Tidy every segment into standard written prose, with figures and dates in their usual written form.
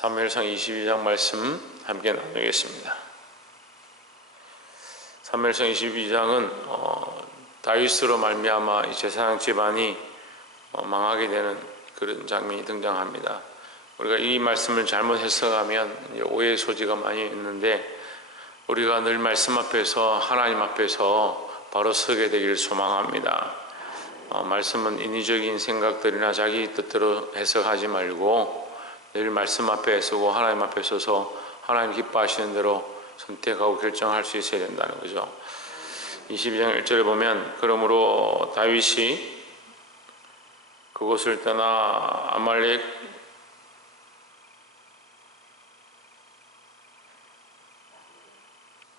사무엘상 22장 말씀 함께 나누겠습니다. 사무엘상 22장은 다윗으로 말미암아 이 제사장 집안이 망하게 되는 그런 장면이 등장합니다. 우리가 이 말씀을 잘못 해석하면 오해의 소지가 많이 있는데, 우리가 늘 말씀 앞에서 하나님 앞에서 바로 서게 되기를 소망합니다. 말씀은 인위적인 생각들이나 자기 뜻대로 해석하지 말고 늘 말씀 앞에 서고 하나님 앞에 서서 하나님 기뻐하시는 대로 선택하고 결정할 수 있어야 된다는 거죠. 22장 1절에 보면, 그러므로 다윗이 그곳을 떠나 아말렉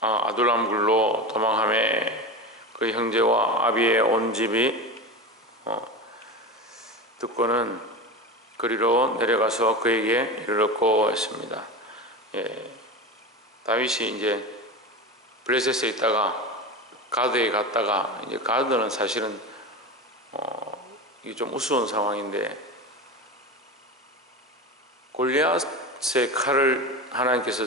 아둘람 굴로 도망하매 그 형제와 아비의 온 집이 듣고는 그리로 내려가서 그에게 이르렀고 했습니다. 다윗이 이제 블레셋에 있다가 가드에 갔다가, 이제 가드는 사실은 이게 좀 우스운 상황인데, 골리앗의 칼을 하나님께서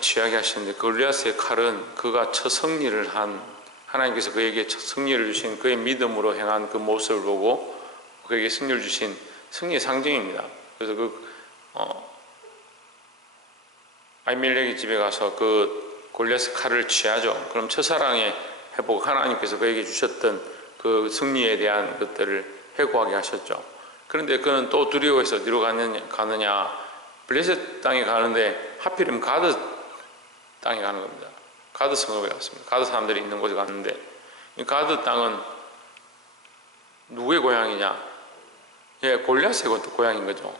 취하게 하셨는데, 골리앗의 칼은 그가 첫 승리를 한, 하나님께서 그에게 첫 승리를 주신 그의 믿음으로 행한 그 모습을 보고 그에게 승리를 주신 승리의 상징입니다. 그래서 아히멜렉의 집에 가서 그 골리앗의 칼을 취하죠. 그럼 첫사랑의 회복, 하나님께서 그에게 주셨던 그 승리에 대한 것들을 회고하게 하셨죠. 그런데 그는 또 두려워해서 어디로 가느냐, 블레셋 땅에 가는데 하필이면 가드 땅에 가는 겁니다. 가드 성읍에 갔습니다. 가드 사람들이 있는 곳에 갔는데, 이 가드 땅은 누구의 고향이냐? 골리앗의 고향인 거죠.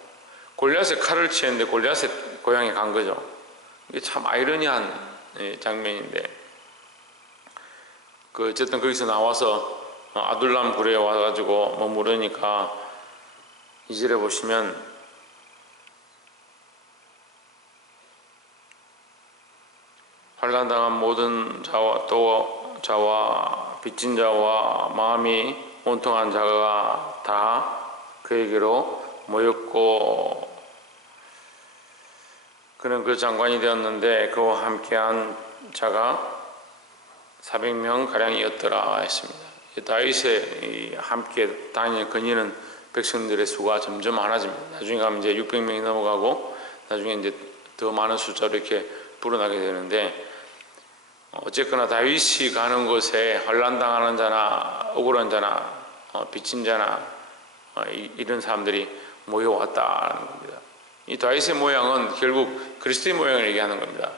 골리앗의 칼을 취했는데 골리앗의 고향에 간 거죠. 이게 참 아이러니한 장면인데, 어쨌든 거기서 나와서 아둘람 굴에 와가지고 머무르니까 2절에 보시면, 환난당한 모든 자와 빚진 자와 마음이 온통한 자가 다 그에게로 모였고, 그는 그 장관이 되었는데 그와 함께한 자가 400명 가량이었더라 했습니다. 다윗의 함께 다니는 거니는 백성들의 수가 점점 많아집니다. 나중에 가면 이제 600명이 넘어가고, 나중에 이제 더 많은 숫자로 이렇게 불어나게 되는데, 어쨌거나 다윗이 가는 곳에 환난당하는 자나 억울한 자나 빚진 자나 이런 사람들이 모여왔다는 겁니다. 이 다윗의 모양은 결국 그리스도의 모양을 얘기하는 겁니다.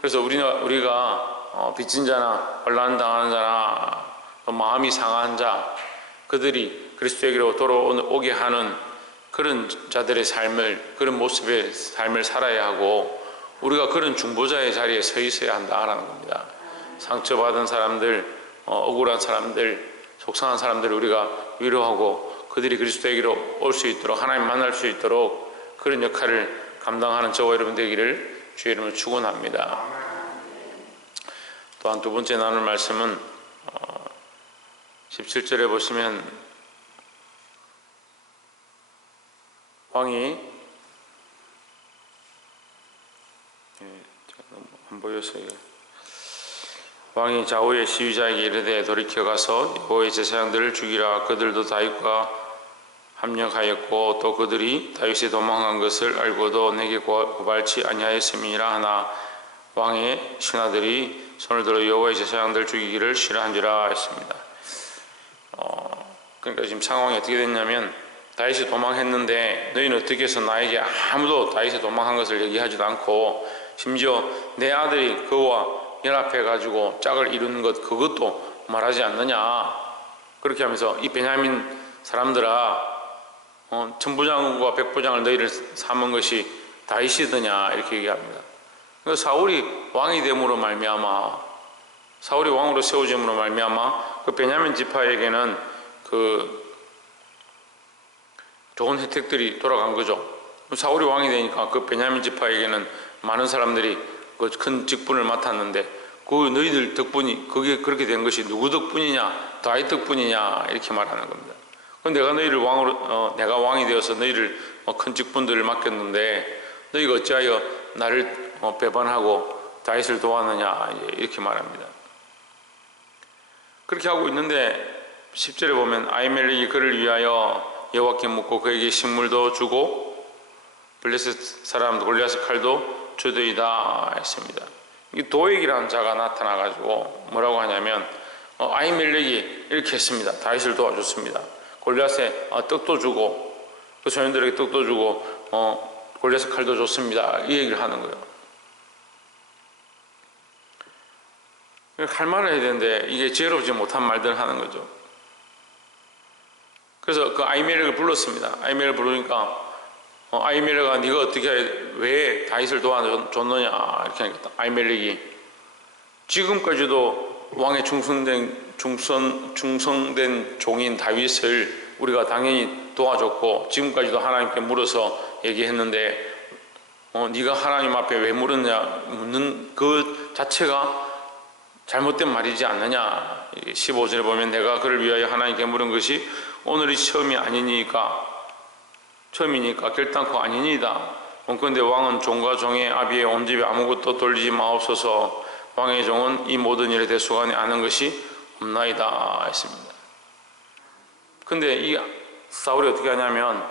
그래서 우리가 빚진 자나 환난당하는 자나 마음이 상한 자, 그들이 그리스도에게로 돌아오게 하는 그런 자들의 삶을, 그런 모습의 삶을 살아야 하고, 우리가 그런 중보자의 자리에 서 있어야 한다는 겁니다. 상처받은 사람들, 억울한 사람들, 속상한 사람들을 우리가 위로하고 그들이 그리스도에게로 올 수 있도록, 하나님 만날 수 있도록 그런 역할을 감당하는 저와 여러분 되기를 주의 이름으로 축원합니다. 또한 두 번째 나눌 말씀은 17절에 보시면, 왕이 안 보여서요. 왕이 좌우의 시위자에게 이르되 돌이켜 가서 여호와의 제사장들을 죽이라. 그들도 다윗과 합력하였고 또 그들이 다윗이 도망한 것을 알고도 내게 고발치 아니하였음이니라 하나, 왕의 신하들이 손을 들어 여호와의 제사장들 죽이기를 싫어한지라 했습니다. 그러니까 지금 상황이 어떻게 됐냐면, 다윗이 도망했는데 너희는 어떻게 해서 나에게 아무도 다윗이 도망한 것을 얘기하지도 않고, 심지어 내 아들이 그와 연합해가지고 짝을 이루는 것, 그것도 말하지 않느냐. 그렇게 하면서 이 베냐민 사람들아, 천부장과 백부장을 너희를 삼은 것이 다윗이더냐, 이렇게 얘기합니다. 그러니까 사울이 왕이 됨으로 말미암아, 사울이 왕으로 세워짐으로 말미암아 그 베냐민 지파에게는 그 좋은 혜택들이 돌아간 거죠. 사울이 왕이 되니까 그 베냐민 지파에게는 많은 사람들이 그 큰 직분을 맡았는데, 그 너희들 덕분이, 그게 그렇게 된 것이 누구 덕분이냐? 다윗 덕분이냐? 이렇게 말하는 겁니다. 내가 너희를 왕으로, 내가 왕이 되어서 너희를 큰 직분들을 맡겼는데 너희가 어찌하여 나를 배반하고 다윗을 도왔느냐 이렇게 말합니다. 그렇게 하고 있는데 10절에 보면 아히멜렉이 그를 위하여 여호와께 묻고 그에게 식물도 주고 블레셋 사람 골리앗의 칼도 주더이다 했습니다. 이 도액이라는 자가 나타나가지고 뭐라고 하냐면 아히멜렉이 이렇게 했습니다. 다윗을 도와줬습니다. 골리앗에 떡도 주고 그 소년들에게 떡도 주고 골리앗의 칼도 줬습니다. 이 얘기를 하는 거예요. 할 말을 해야 되는데 이게 지혜롭지 못한 말들을 하는 거죠. 그래서 그 아히멜렉을 불렀습니다. 아히멜렉을 부르니까 아히멜렉아 네가 어떻게 왜 다윗을 도와줬느냐 이렇게 하니까 아히멜렉이 지금까지도 왕의 충성된 종인 다윗을 우리가 당연히 도와줬고 지금까지도 하나님께 물어서 얘기했는데 네가 하나님 앞에 왜 물었냐 묻는 그 자체가 잘못된 말이지 않느냐. 15절에 보면 내가 그를 위하여 하나님께 물은 것이 오늘이 처음이니까 결단코 아니니이다. 원컨대 왕은 종과 종의 아비의 온 집에 아무것도 돌리지 마옵소서. 왕의 종은 이 모든 일에 대수간에 아는 것이 없나이다 했습니다. 근데 이 사울이 어떻게 하냐면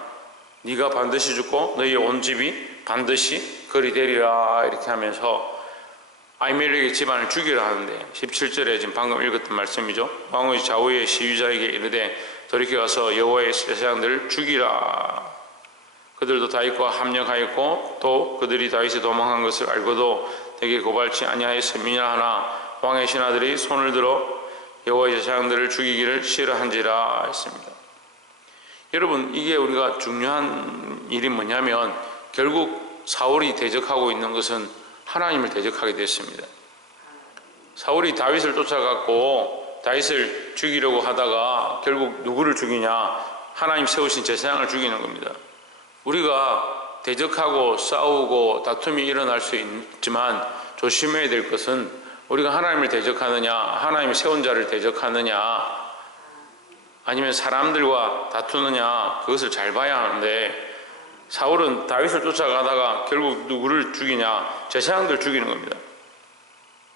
네가 반드시 죽고 너희 온 집이 반드시 그리 되리라 이렇게 하면서 아히멜렉의 집안을 죽이려 하는데 17절에 지금 방금 읽었던 말씀이죠. 왕의 좌우의 시위자에게 이르되 돌이켜 가서 여호와의 제사장들을 죽이라. 그들도 다윗과 합력하였고 또 그들이 다윗이 도망한 것을 알고도 내게 고발치 아니하였음이냐 하나 왕의 신하들이 손을 들어 여호와의 제사장들을 죽이기를 싫어한지라 했습니다. 여러분 이게 우리가 중요한 일이 뭐냐면 결국 사울이 대적하고 있는 것은 하나님을 대적하게 됐습니다. 사울이 다윗을 쫓아갔고 다윗을 죽이려고 하다가 결국 누구를 죽이냐? 하나님 세우신 제사장을 죽이는 겁니다. 우리가 대적하고 싸우고 다툼이 일어날 수 있지만 조심해야 될 것은 우리가 하나님을 대적하느냐 하나님 세운 자를 대적하느냐 아니면 사람들과 다투느냐 그것을 잘 봐야 하는데 사울은 다윗을 쫓아가다가 결국 누구를 죽이냐? 제사장들 죽이는 겁니다.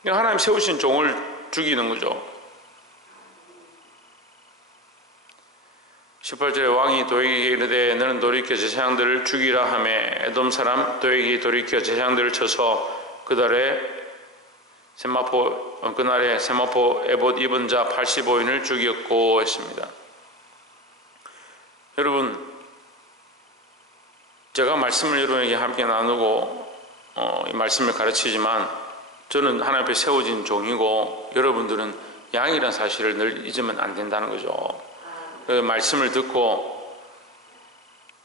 하나님 세우신 종을 죽이는 거죠. 18절에 왕이 도액에게 이르되 너는 돌이켜 제사장들을 죽이라 하며 에돔 사람 도액이 돌이켜 제사장들을 쳐서 그날에 세마포 에봇 입은 자 85인을 죽였고 했습니다. 여러분 제가 말씀을 여러분에게 함께 나누고 이 말씀을 가르치지만 저는 하나님 앞에 세워진 종이고 여러분들은 양이라는 사실을 늘 잊으면 안 된다는 거죠. 그 말씀을 듣고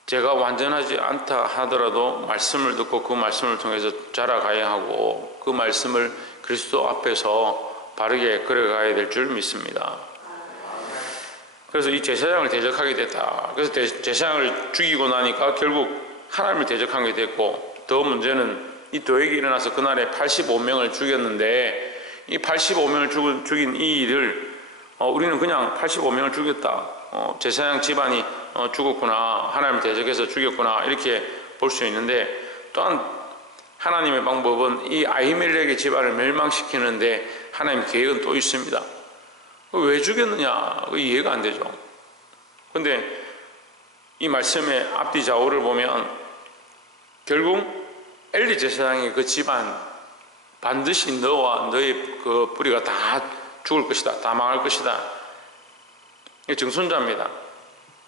제가 완전하지 않다 하더라도 말씀을 듣고 그 말씀을 통해서 자라가야 하고 그 말씀을 그리스도 앞에서 바르게 걸어가야 될 줄 믿습니다. 그래서 이 제사장을 대적하게 됐다. 그래서 제사장을 죽이고 나니까 결국 하나님을 대적한 게 됐고 더 문제는 이 도액이 일어나서 그날에 85명을 죽였는데 이 85명을 죽인 이 일을 우리는 그냥 85명을 죽였다. 제사장 집안이 죽었구나. 하나님을 대적해서 죽였구나. 이렇게 볼 수 있는데 또한 하나님의 방법은 이 아히멜렉의 집안을 멸망시키는데 하나님 계획은 또 있습니다. 왜 죽였느냐? 이해가 안 되죠. 근데 이 말씀의 앞뒤 좌우를 보면 결국 엘리 제사장의 그 집안 반드시 너와 너의 그 뿌리가 다 죽을 것이다. 다 망할 것이다. 이게 증손자입니다.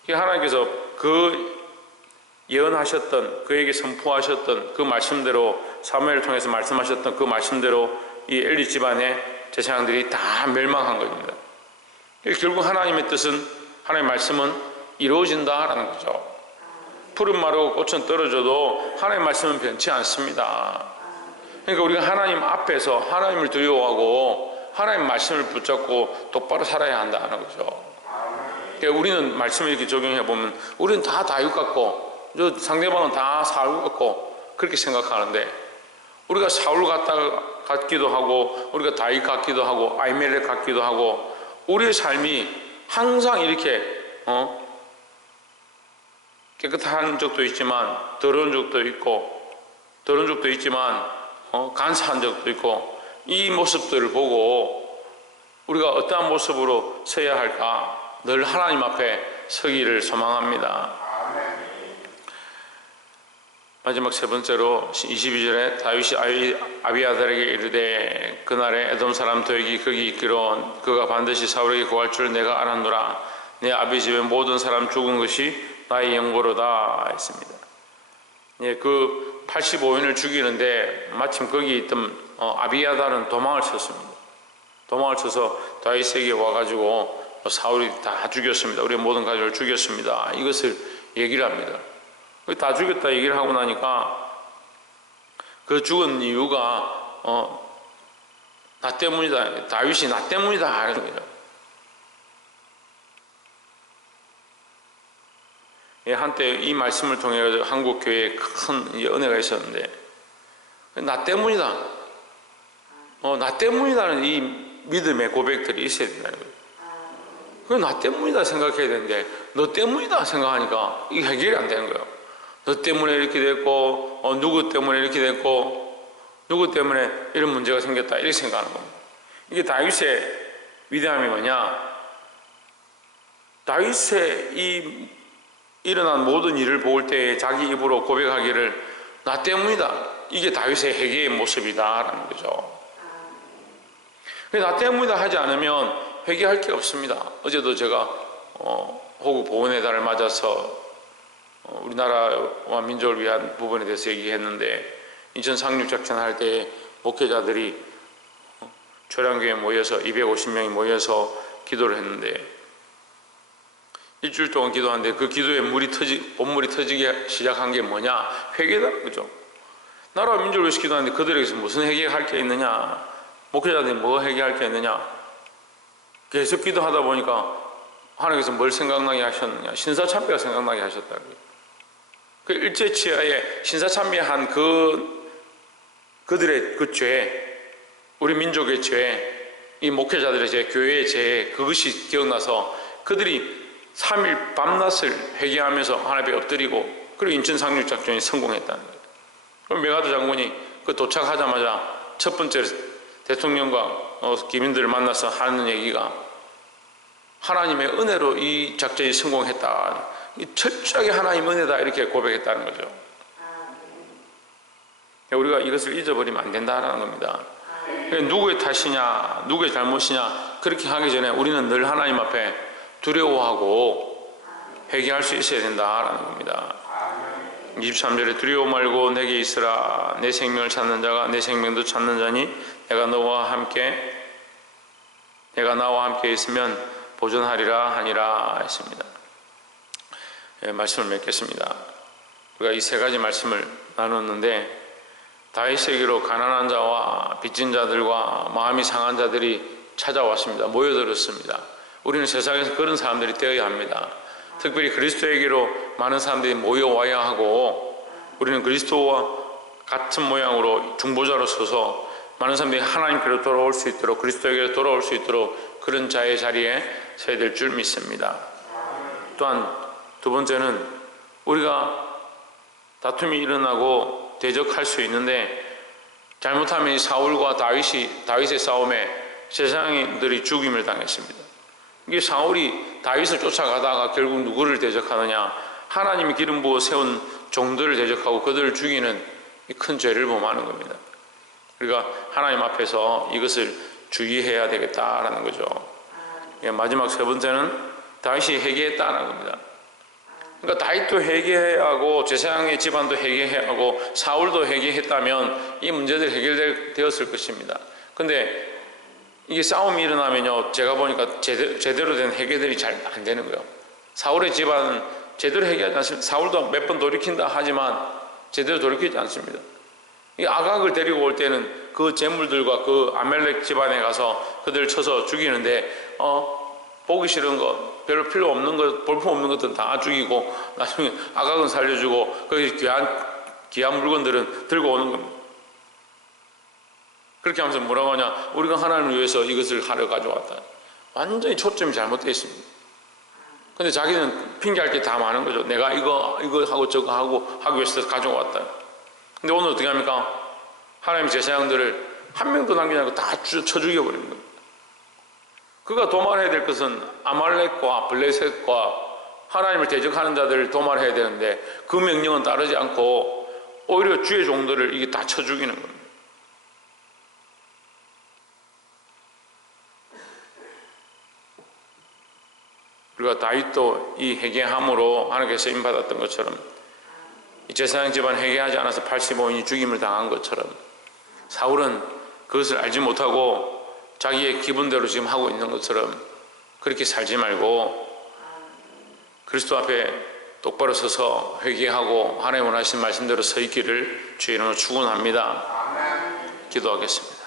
하나님께서 그 예언하셨던 그에게 선포하셨던 그 말씀대로 사무엘을 통해서 말씀하셨던 그 말씀대로 이 엘리 집안의 제사장들이 다 멸망한 겁니다. 결국 하나님의 뜻은 하나님의 말씀은 이루어진다라는 거죠. 푸른 마르고 꽃은 떨어져도 하나님의 말씀은 변치 않습니다. 그러니까 우리가 하나님 앞에서 하나님을 두려워하고 하나님의 말씀을 붙잡고 똑바로 살아야 한다는 거죠. 그러니까 우리는 말씀을 이렇게 적용해 보면 우리는 다 다윗 같고 상대방은 다 사울 같고 그렇게 생각하는데 우리가 사울 같기도 하고 우리가 다윗 같기도 하고 아히멜렉 같기도 하고 우리의 삶이 항상 이렇게 깨끗한 적도 있지만 더러운 적도 있고 들은 적도 있지만 간사한 적도 있고, 이 모습들을 보고 우리가 어떠한 모습으로 서야 할까 늘 하나님 앞에 서기를 소망합니다. 마지막 세 번째로 22절에 다윗이 아비아달에게 이르되 그날에 에돔 사람 도액이 거기 있기로 그가 반드시 사울에게 구할 줄 내가 알았노라. 내 아비 집의 모든 사람 죽은 것이 나의 영고로다 했습니다. 예, 그 85인을 죽이는데 마침 거기 있던 아비아달은 도망을 쳤습니다. 도망을 쳐서 다윗에게 와가지고 사울이 다 죽였습니다. 우리의 모든 가족을 죽였습니다. 이것을 얘기를 합니다. 다 죽였다 얘기를 하고 나니까 그 죽은 이유가 나 때문이다. 다윗이 나 때문이다. 이럽니다. 예, 한때 이 말씀을 통해 한국 교회에 큰 은혜가 있었는데 나 때문이다. 나 때문이다는 이 믿음의 고백들이 있어야 된다는 거예요. 그건 나 때문이다 생각해야 되는데 너 때문이다 생각하니까 이게 해결이 안 되는 거예요. 너 때문에 이렇게 됐고 누구 때문에 이렇게 됐고 누구 때문에 이런 문제가 생겼다 이렇게 생각하는 겁니다. 이게 다윗의 위대함이 뭐냐? 다윗의 이 일어난 모든 일을 볼 때 자기 입으로 고백하기를 나 때문이다. 이게 다윗의 회개의 모습이다라는 거죠. 나 때문이다 하지 않으면 회개할 게 없습니다. 어제도 제가 호국 보훈의 달을 맞아서 우리나라와 민족을 위한 부분에 대해서 얘기했는데 인천 상륙작전 할 때 목회자들이 초량교에 모여서 250명이 모여서 기도를 했는데 일주일 동안 기도하는데 그 기도에 본물이 터지기 시작한 게 뭐냐? 회개다 그죠? 나라와 민족을 위해서 기도하는데 그들에게서 무슨 회개할 게 있느냐? 목회자들이 뭐 회개할 게 있느냐? 계속 기도하다 보니까 하나님께서 뭘 생각나게 하셨느냐? 신사참배가 생각나게 하셨다고요. 그 일제치하에 신사참배한 그들의 그 죄, 우리 민족의 죄, 이 목회자들의 죄, 교회의 죄, 그것이 기억나서 그들이 3일 밤낮을 회개하면서 하나님께 엎드리고 그리고 인천 상륙작전이 성공했다는 거예요. 그럼 메가드 장군이 그 도착하자마자 첫 번째 대통령과 기민들을 만나서 하는 얘기가 하나님의 은혜로 이 작전이 성공했다. 철저하게 하나님 은혜다 이렇게 고백했다는 거죠. 우리가 이것을 잊어버리면 안 된다는 겁니다. 누구의 탓이냐 누구의 잘못이냐 그렇게 하기 전에 우리는 늘 하나님 앞에 두려워하고 회개할 수 있어야 된다라는 겁니다. 23절에 두려워 말고 내게 있으라. 내 생명을 찾는 자가 내 생명도 찾는 자니 내가 나와 함께 있으면 보존하리라 하니라 했습니다. 예, 말씀을 맺겠습니다. 우리가 이 세 가지 말씀을 나눴는데 다윗에게로 가난한 자와 빚진 자들과 마음이 상한 자들이 찾아왔습니다. 모여들었습니다. 우리는 세상에서 그런 사람들이 되어야 합니다. 특별히 그리스도에게로 많은 사람들이 모여와야 하고 우리는 그리스도와 같은 모양으로 중보자로 서서 많은 사람들이 하나님께로 돌아올 수 있도록 그리스도에게로 돌아올 수 있도록 그런 자의 자리에 서야 될 줄 믿습니다. 또한 두 번째는 우리가 다툼이 일어나고 대적할 수 있는데 잘못하면 사울과 다윗의 싸움에 세상인들이 죽임을 당했습니다. 이게 사울이 다윗을 쫓아가다가 결국 누구를 대적하느냐? 하나님이 기름 부어 세운 종들을 대적하고 그들을 죽이는 큰 죄를 범하는 겁니다. 우리가 하나님 앞에서 이것을 주의해야 되겠다라는 거죠. 마지막 세 번째는 다윗이 회개했다는 겁니다. 그러니까 다윗도 회개해야 하고 제사장의 집안도 회개해야 하고 사울도 회개했다면 이 문제들이 해결되었을 것입니다. 근데 이게 싸움이 일어나면요 제가 보니까 제대로 된 회개들이 잘 안 되는 거예요. 사울의 집안은 제대로 회개하지 않습니다. 사울도 몇 번 돌이킨다 하지만 제대로 돌이키지 않습니다. 이 아각을 데리고 올 때는 그 재물들과 그 아멜렉 집안에 가서 그들을 쳐서 죽이는데 보기 싫은 것, 별로 필요 없는 것, 볼품 없는 것들은 다 죽이고 나중에 아각은 살려주고 그 귀한 물건들은 들고 오는 겁니다. 그렇게 하면서 뭐라고 하냐? 우리가 하나님을 위해서 이것을 하러 가져왔다. 완전히 초점이 잘못되어 있습니다. 근데 자기는 핑계할 게 다 많은 거죠. 내가 이거 하고 저거 하고 하기 위해서 가져왔다. 근데 오늘 어떻게 합니까? 하나님 제사장들을 한 명도 남기지 않고 다 쳐 죽여버리는 겁니다. 그가 도말해야 될 것은 아말렉과 블레셋과 하나님을 대적하는 자들을 도말해야 되는데 그 명령은 따르지 않고 오히려 주의 종들을 이게 다 쳐 죽이는 겁니다. 우리가 다윗도 이 회개함으로 하나님께서 인받았던 것처럼 이 제사장 집안 회개하지 않아서 85인이 죽임을 당한 것처럼 사울은 그것을 알지 못하고 자기의 기분대로 지금 하고 있는 것처럼 그렇게 살지 말고 그리스도 앞에 똑바로 서서 회개하고 하나님 원하시는 말씀대로 서 있기를 주의 이름으로 축원합니다. 기도하겠습니다.